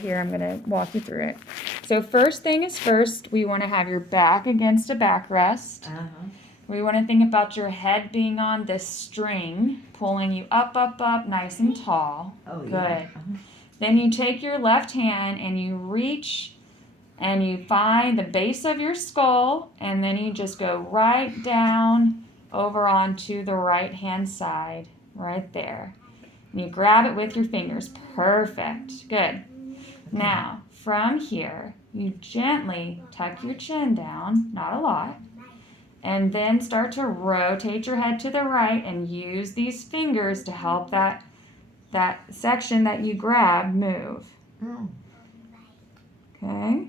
here. I'm going to walk you through it. So first thing is first, we want to have your back against a backrest. We want to think about your head being on this string, pulling you up, up, up, nice and tall. Oh, Good. yeah. Then you take your left hand and you reach and you find the base of your skull, and then you just go right down over onto the right hand side, right there. And you grab it with your fingers. Perfect. Good. Now, from here, you gently tuck your chin down, not a lot, and then start to rotate your head to the right and use these fingers to help that section that you grabbed move. Okay?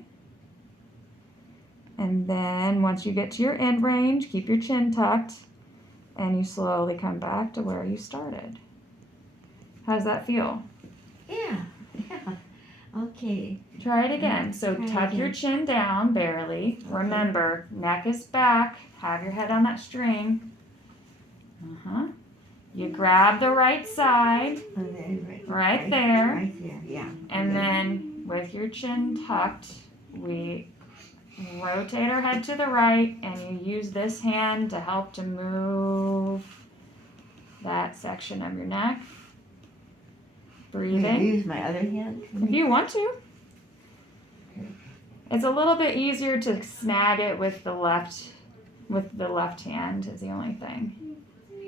And then once you get to your end range, keep your chin tucked, and you slowly come back to where you started. How does that feel? Yeah. Okay. Try it again. So tuck your chin down barely. Okay. Remember, neck is back. Have your head on that string. You grab the right side. Right there. Right there, yeah. And then with your chin tucked, we rotate our head to the right, and you use this hand to help to move that section of your neck. Breathing. Can I use my other hand? If you want to. It's a little bit easier to snag it with the left hand is the only thing.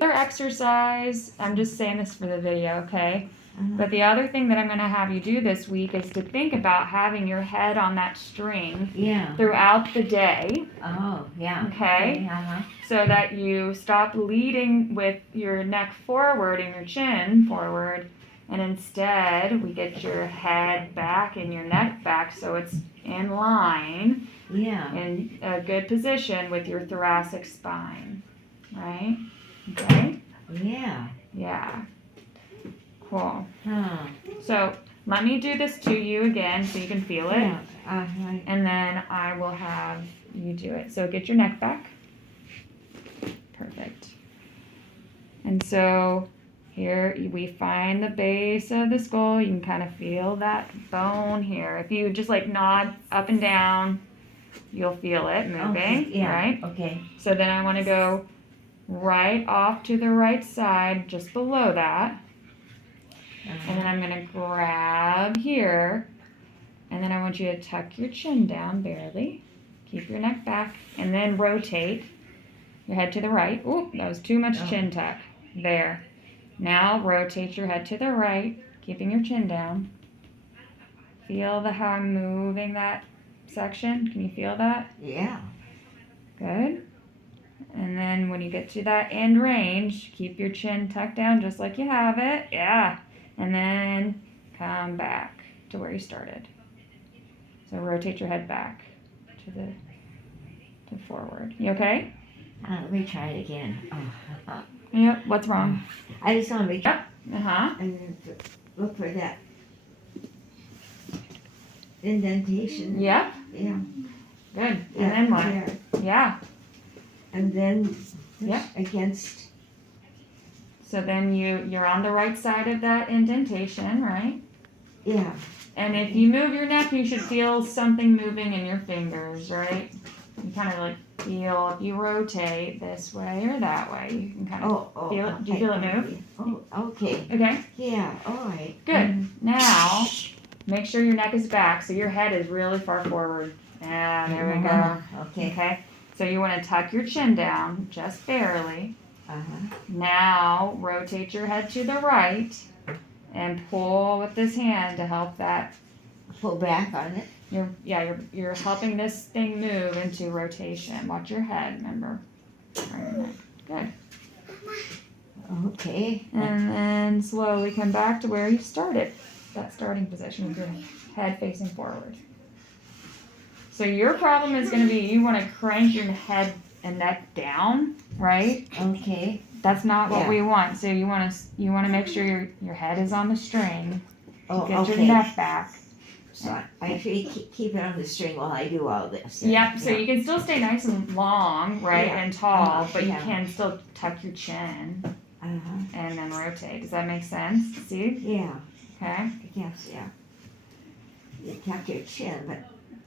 Other exercise, I'm just saying this for the video, okay? But the other thing that I'm going to have you do this week is to think about having your head on that string throughout the day. Oh, yeah. Okay? So that you stop leading with your neck forward and your chin forward, and instead we get your head back and your neck back so it's in line, in a good position with your thoracic spine. Right? Okay? Yeah. Cool. So let me do this to you again so you can feel it. And then I will have you do it. So get your neck back. Perfect. And so here we find the base of the skull. You can kind of feel that bone here. If you just like nod up and down, you'll feel it moving. Right? Okay. So then I want to go right off to the right side, just below that. And then I'm going to grab here, and then I want you to tuck your chin down barely. Keep your neck back, and then rotate your head to the right. Ooh, that was too much chin tuck. There. Now rotate your head to the right, keeping your chin down. Feel how I'm moving that section? Can you feel that? Yeah. Good. And then when you get to that end range, keep your chin tucked down just like you have it. Yeah. And then come back to where you started. So rotate your head back to forward. You okay? Let me try it again. Yep. What's wrong? I just want to make And then look for that indentation. Yep. Yeah. Good. And then what? There. Yeah. And then against. So then you're on the right side of that indentation, right? Yeah. And if you move your neck, you should feel something moving in your fingers, right? You kind of like feel, if you rotate this way or that way, you can kind of feel it. Do you feel it move? Oh, okay. Okay? Yeah, all right. Good. Now, make sure your neck is back so your head is really far forward. Yeah, there we go. Okay. So you want to tuck your chin down, just barely. Now, rotate your head to the right and pull with this hand to help that. Pull back on it? You're helping this thing move into rotation. Watch your head, remember. Good. Okay. And then slowly come back to where you started. That starting position with your head facing forward. So your problem is going to be you want to crank your head and neck down, right? Okay. That's not what we want. So you want to make sure your head is on the string. Get your neck back. So I actually keep it on the string while I do all this. Yep. So you can still stay nice and long, right, and tall, but you can still tuck your chin and then rotate. Does that make sense? See? Yeah. Okay. Yes. Yeah. tap your chin, but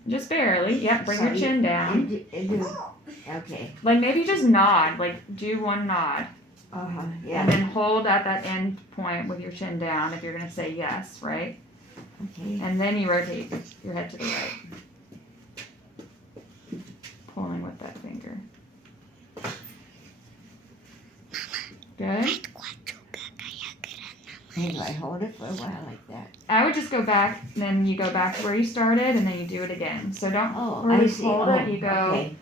Just barely. Yep, bring your chin down. Okay. Like maybe just nod, like do one nod. Yeah. And then hold at that end point with your chin down if you're going to say yes, right? Okay. And then you rotate your head to the right. Pulling with that finger. Good? And do I hold it for a while like that? I would just go back, then you go back to where you started, and then you do it again. So don't Oh, really I see. hold Oh, it. You go okay.